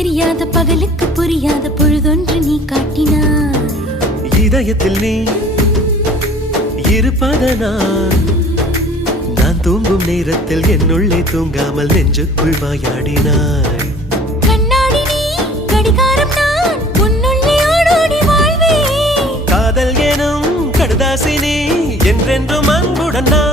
தெரியாத பகலுக்கு புரியாத பொழுதொன்று நீ காட்டினாய். இதயத்தில் நீ இருப்பதனால் நான் தூங்கும் நேரத்தில் என்னுள்ளே தூங்காமல் நெஞ்சுக்குள் வாயாடினாய். கண்ணாடி நீ கடிகாரம் நான் உன்னுள்ளே ஓடோடி வாழ்வே. காதல் எனும் கடுதாசி நீ என்றென்றும் அன்புடன் நான்